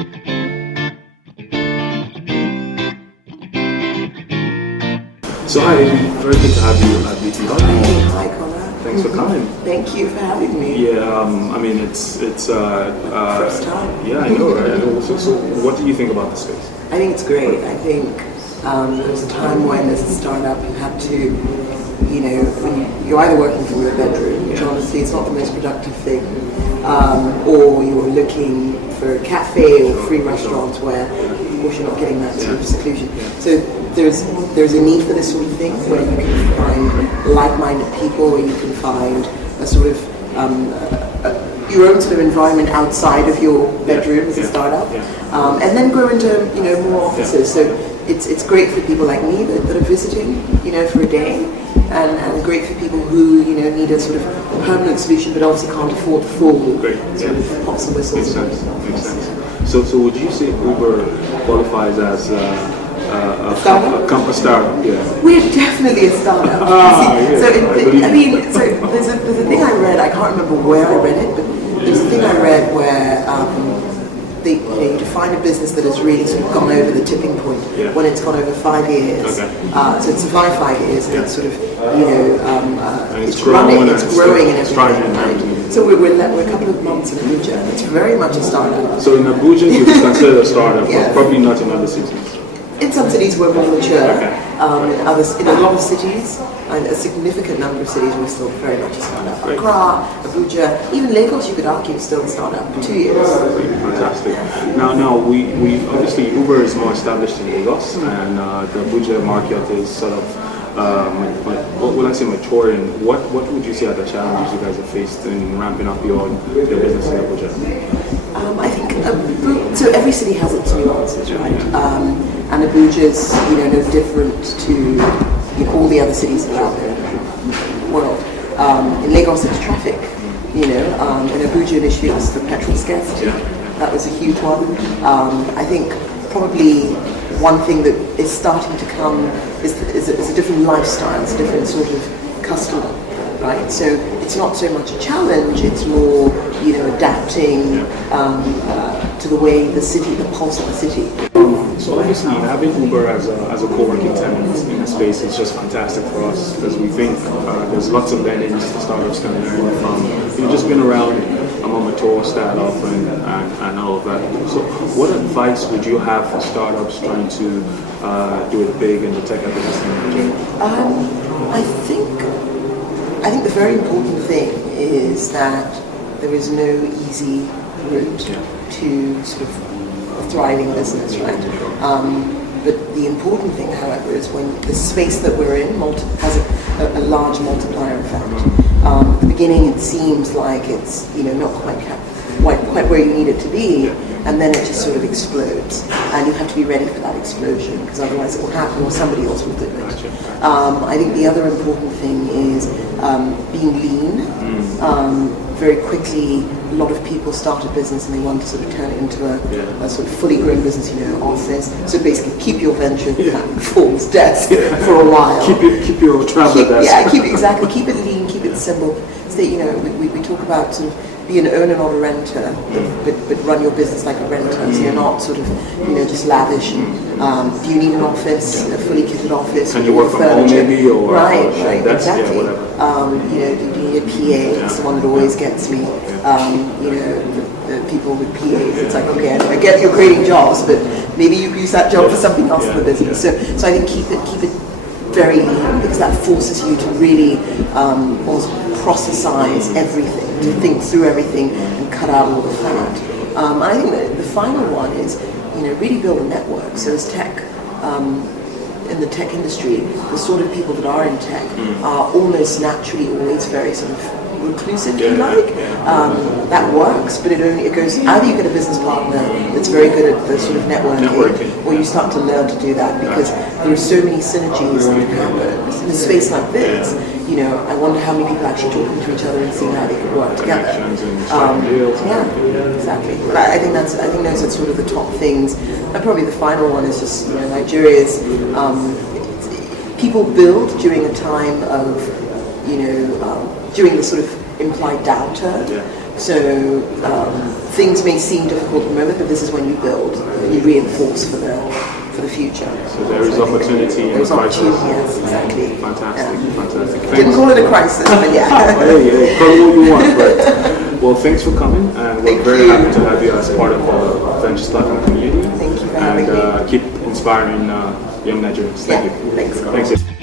So hi, Ebi. Very good to have you at BT. Hi, Kola. Thanks for coming. Thank you for having me. Yeah, I mean it's First time. Yeah, I know, right? I know. So what do you think about the space? I think it's great. I think there was a time when as a startup you had to, when you're either working from your bedroom, which honestly is not the most productive thing, or you were looking for a cafe or free restaurants where, of course, you're not getting that sort of seclusion. So there's a need for this sort of thing where you can find like-minded people, where you can find a sort of your own sort of environment outside of your bedroom as a startup, and then grow into more offices. So it's great for people like me that are visiting for a day, and great for people who need a sort of permanent solution but also can't afford the full sort of pops and whistles. Makes sense. So would you say Uber qualifies as a startup? Yeah. We're definitely a startup. So there's a thing I read. I can't remember where I read it, but there's a thing I read where you define a business that has really sort of gone over the tipping point when it's gone over 5 years. So it's survived 5 years, and it's sort of it's running, it's growing, and it's everything. So we're a couple of months in Abuja, and it's very much a startup. So in Abuja, you would consider a startup, but probably not in other cities. In some cities we're more mature. In a lot of cities, and a significant number of cities, we're still very much a startup. Accra, Abuja, even Lagos, you could argue, is still a startup. 2 years. Fantastic. Now we obviously Uber is more established in Lagos, and the Abuja market is sort of what will I say maturing. What would you say are the challenges you guys have faced in ramping up your business in Abuja? I think so. Every city has its nuances, right? And Abuja's no different to all the other cities that are out there in the world. In Lagos, it's traffic. In Abuja initially it was the petrol scarcity. That was a huge one. I think probably one thing that is starting to come is a different lifestyle. It's a different sort of customer. Right, so it's not so much a challenge; it's more, adapting to the way the city, the pulse of the city. So obviously, having Uber as a co-working tenant in the space is just fantastic for us because we think there's lots of learnings the startups can learn from. You've just been around a more mature startup and all of that. So, what advice would you have for startups trying to do it big in the tech ecosystem? I think the very important thing is that there is no easy route to sort of a thriving business, right? But the important thing, however, is when the space that we're in has a large multiplier effect. At the beginning, it seems like it's not quite where you need it to be, and then it just sort of explodes, and you have to be ready for that explosion because otherwise it will happen or somebody else will do it. I think the other important thing is being lean. Very quickly, a lot of people start a business and they want to sort of turn it into a sort of fully grown business, office. So basically, keep your venture Forbes desk for a while. Keep your travel desk. Yeah, keep it lean, keep it simple. So, we talk about sort of be an owner, not a renter, but run your business like a renter. So you're not sort of, just lavish. Do you need an office, a fully kitted office? Can you work from home maybe? Or right, exactly. Yeah, do you need a PA? It's the one that always gets me. The people with PAs, it's like, okay, I get you're creating jobs, but maybe you use that job for something else in the business. So I think keep it very lean because that forces you to really almost processize everything, to think through everything and cut out all the fat. And I think that the final one is, really build a network. So as tech, in the tech industry, the sort of people that are in tech are almost naturally always very sort of reclusive, if you like. That works, but it goes either you get a business partner that's very good at the sort of networking, or you start to learn to do that because there are so many synergies that can happen in a space like this. I wonder how many people are actually talking to each other and seeing how they could work together. Exactly. But I think those are sort of the top things. And probably the final one is just Nigeria's people build during a time of during the sort of implied downturn. So things may seem difficult at the moment, but this is when you build, you reinforce for the future. So there is opportunity in There's crisis. opportunity, yes, exactly. Fantastic, fantastic. Didn't call it a crisis, but yeah. Hey, call it what you want, but well, thanks for coming, and we're very happy to have you as part of the venture startup community. Thank you for having me. And keep inspiring young Nigerians. Thank you. Thanks. Thanks.